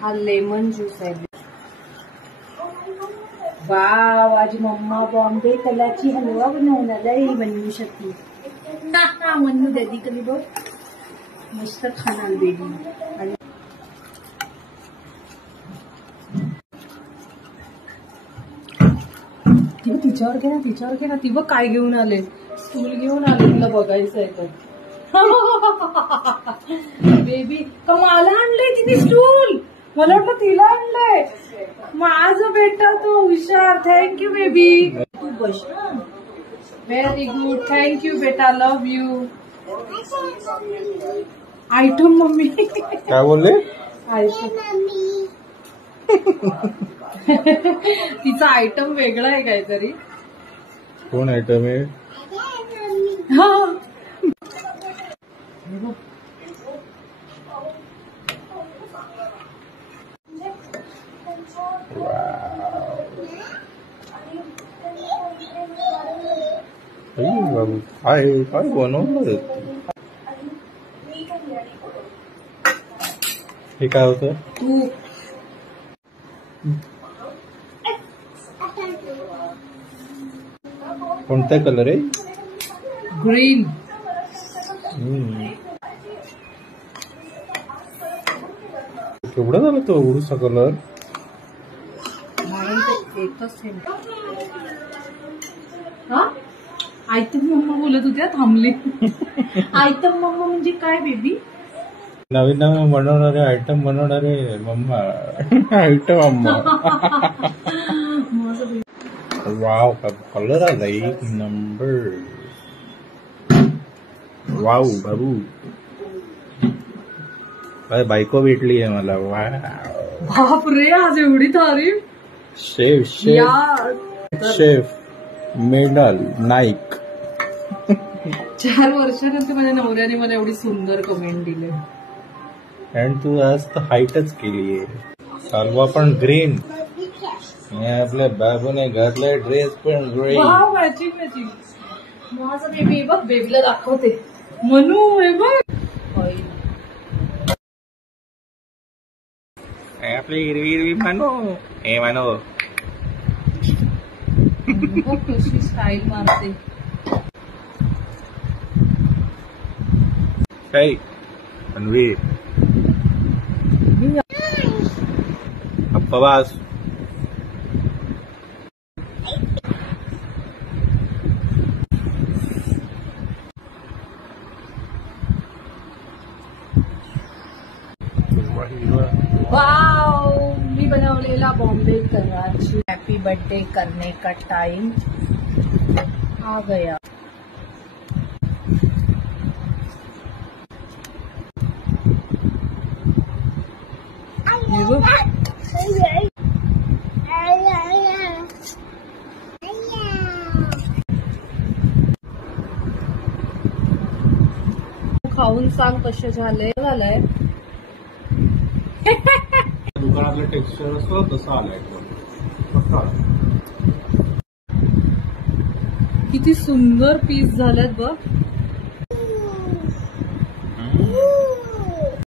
हा lemon juice आहे. Wow, आज मम्मा बॉम्बे कलाची हलवा बनवणार आहे. बनवू शकते मन्नू दादी कधी बघ मस्त खाणार बेबी. आणि तिच्यावर घे ना, तिच्यावर घे ना. ती बघ काय घेऊन आले, स्टूल घेऊन आले. तुला बघायचं आहे तर बेबी का मला आणलंय तिने स्टूल. मला वाटतं तिला आणलंय. माझं बेटा तो हुशार. Thank you baby. तू बस ना. Very good. थँक्यू बेटा. Love you. आयटम मम्मी काय बोलले? आयटम तिचा आयटम वेगळा आहे काहीतरी. कोण आयटम आहे? बाबू काय काय बनवलं? हे काय होतं? तू कोणता कलर आहे? ग्रीन. केवढा झाला तो उडूसा कलर? एकच आयटम मम्मा बोलत होत्या, थांबली. आयटम मम्मा म्हणजे काय बेबी? नवीन नवीन बनवणारे आयटम बनवणारे mama. Item mama. Wow, colour आला एक नंबर. वाव बाबू, बायको भेटली आहे मला. बाप रे, आज एवढी तारीफ. Chef chef chef medal Naik. 4 वर्षानंतर माझ्या नवऱ्याने मला एवढी सुंदर कमेंट दिली. आणि तू आज तर हाईटच केलीये. सालवा पण ग्रीन. आपल्या बाबूने घातलाय ड्रेस पण ग्रीन. Matching matching. माझं बेबी बघ, बेबीला दाखवते. मनू हे बघ, आपली हिरवी हिरवी मानो. हे मानो कशी स्टाईल मारते. काय रणवीर अप्पाबास. वाव, मी बनवलेला बॉम्बे कराची हैप्पी बर्थडे करने का टाइम आ गया. खाऊन सांग कसे झालंय. दुकानातलं टेक्स्चर असतो तसं आलंय. किती सुंदर पीस झालेत बघ.